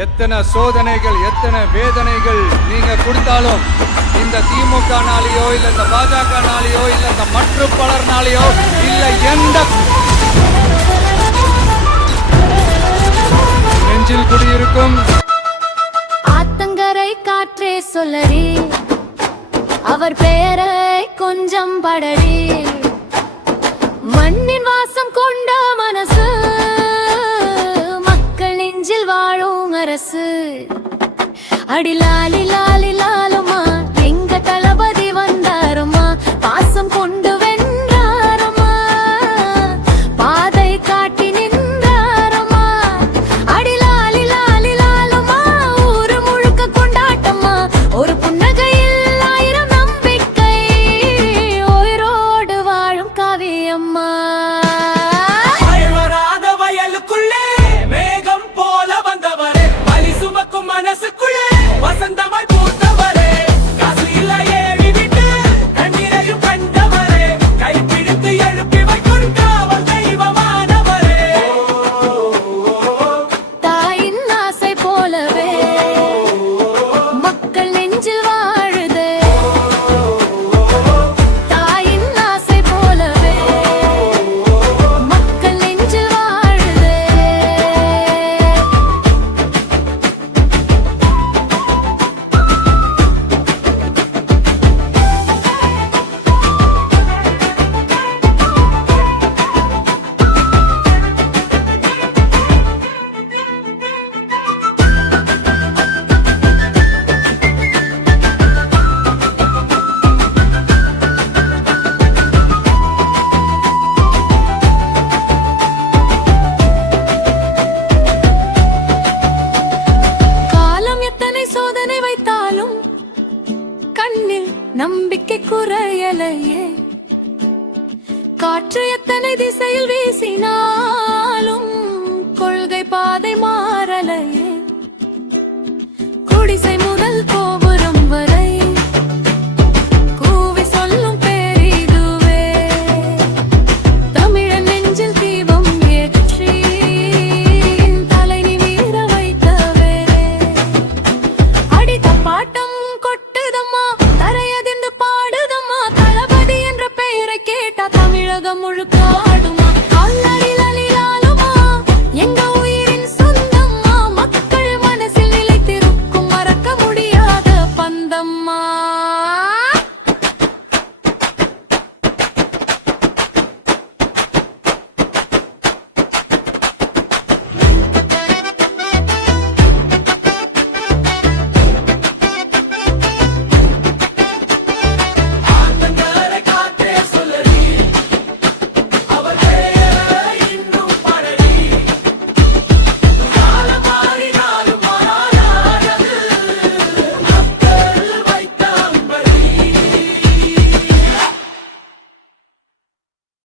எத்தனை சோதனைகள் எத்தனை வேதனைகள் நீங்க கொடுத்தாலும் இந்த திமுகனாலேயோ இல்ல இந்த பாஜகனாலேயோ இல்ல இந்த மற்ற பலர்னாலேயோ இல்ல எந்த நெஞ்சில் குடியிருக்கும் ஆத்தங்கரை காற்றே சொல்லடி, அவர் பெயரை கொஞ்சம் படடி. மண்ணின் வாசம் கொண்ட மனசு, மக்கள் நெஞ்சில் வாழும் அரசு. அடி லாலி லாலி லாலுமா, எங்க தளபதி வந்தாருமா, பாசம் கொண்டு வென்றாருமா, பாதை காட்டி நின்றாருமா. அடி லாலி லாலி லாலுமா, ஊரு முழுக்க கொண்டாட்டமா, ஒரு புன்னகையில் ஆயிரம் நம்பிக்கை, உயிரோடு வாழும் காவியம்மா. மனசுக்குள்ளே வசந்தமாய் பூத்தவரே, காசு இல்லையே விட்டு கண்ணீரையும் கண்டவரே, கைப்பிடித்து எழுப்பி வைக்கும் காவல் தெய்வமானவரே. தாயின் ஆசை போலவே மக்கள் நெஞ்சில் வாழுதே, தாயின் ஆசை போலவே மக்கள் நெஞ்சில் வாழுதே. சோதனை வைத்தாலும் கண்ணில் நம்பிக்கை குறையலையே, காற்று எத்தனை திசையில் வீசினாலும் கொள்கை பாதை மாறலையே. குடிசை